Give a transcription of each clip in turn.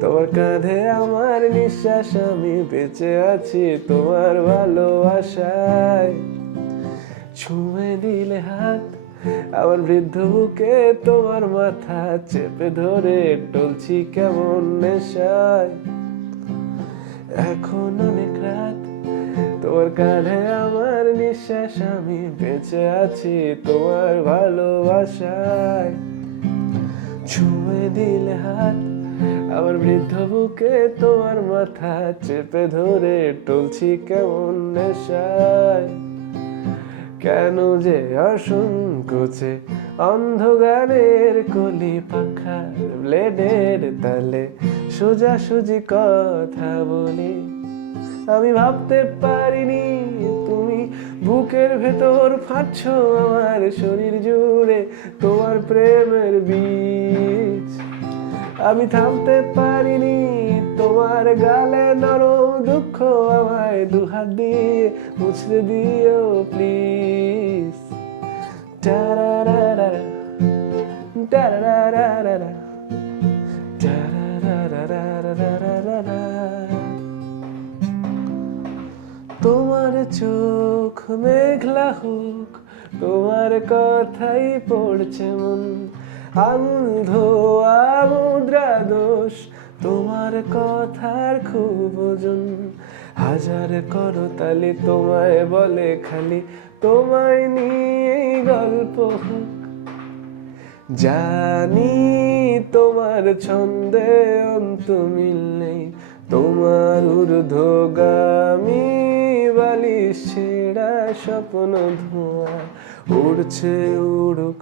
তোমার কাঁধে আমার নিঃশ্বাস, আমি বেঁচে আছি তোমার ভালোবাসায়। ছুঁয়ে দিলে হাত আমার বৃদ্ধ বুকে, তোমার মাথা চেপে ধরে টলছি কেমন নেশায়। এখন অনেক রাত, তোমার কাঁধে আমার নিঃশ্বাস, আমি বেঁচে আছি তোমার ভালোবাসায়। ছুঁয়ে দিলে হাত আমার বৃদ্ধ বুকে, তোমার মাথা চেপে ধরে টলছি কেমন নেশায়। কেন যে অসংকোচে অন্ধ গানের কলি পাখার ব্লেডের তালে সোজাসুজি কথা বলি। আমি ভাবতে পারিনি তুমি বুকের ভেতর ফাটছ আমার শরীর জুড়ে তোমার প্রেমের বীজ। আমি থামতে পারিনি তোমার গালে নরম দুঃখ, আমায় দুহাত দিয়ে মুছতে দিও প্লিজ। টারারারা, টারারারা, টারারারা। তোমার চোখ মেঘলা হোক, তোমার কথাই পড়ছে মন। আঙুল ধোয়া মুদ্রা দোষ, তোমার কথার খুব ওজন। হাজার করতালি তোমায় বলে খালি, তোমায় নিয়ে গল্প হোক। জানি তোমার ছন্দে অন্ত মিল নেই, তোমার ঊর্ধ্বগামী বালিশ ছেঁড়া স্বপ্ন ধোঁয়া উড়ছে উড়ুক,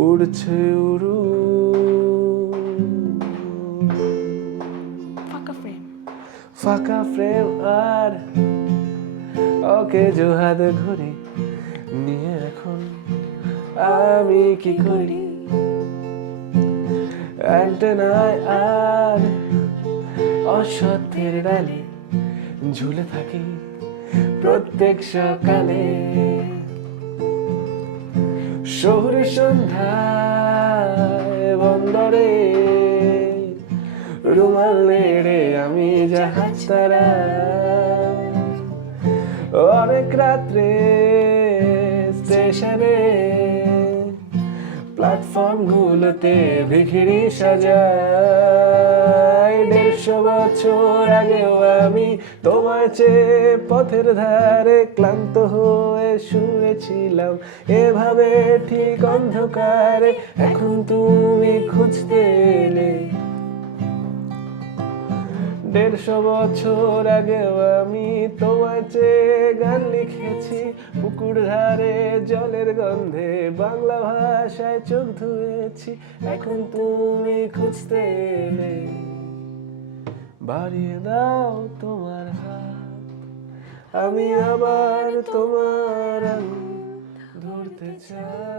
উড়ছে উড়ুক। ফাঁকা ফ্রেম আর ওকে জোহাদ ঘড়ি নিয়ে এখন আমি কি করি। অ্যান্টেনায় আর অসত্যের ডালে ঝুলে থাকি প্রত্যেক সকালে। শহুরে সন্ধ্যায় বন্দরে রুমাল নেড়ে আমি জাহাজ তাড়াই। অনেক রাত্রে স্টেশনে প্ল্যাটফর্ম গুলোতে ভিখিরি সাজাই। 150 বছর আগেও আমি তোমায় চেয়ে পথের ধারে ক্লান্ত হয়ে শুয়েছিলাম এভাবে ঠিক অন্ধকারে। এখন তুমি খুঁজতে এলে। 150 বছর আগেও আমি তোমায় চেয়ে গান লিখেছি পুকুর ধারে জলের গন্ধে, বাংলা ভাষায় চোখ ধুয়েছি। এখন তুমি খুঁজতে এলে। বাড়িয়ে দাও তোমার হাত, আমি আবার তোমার ধরতে চাই।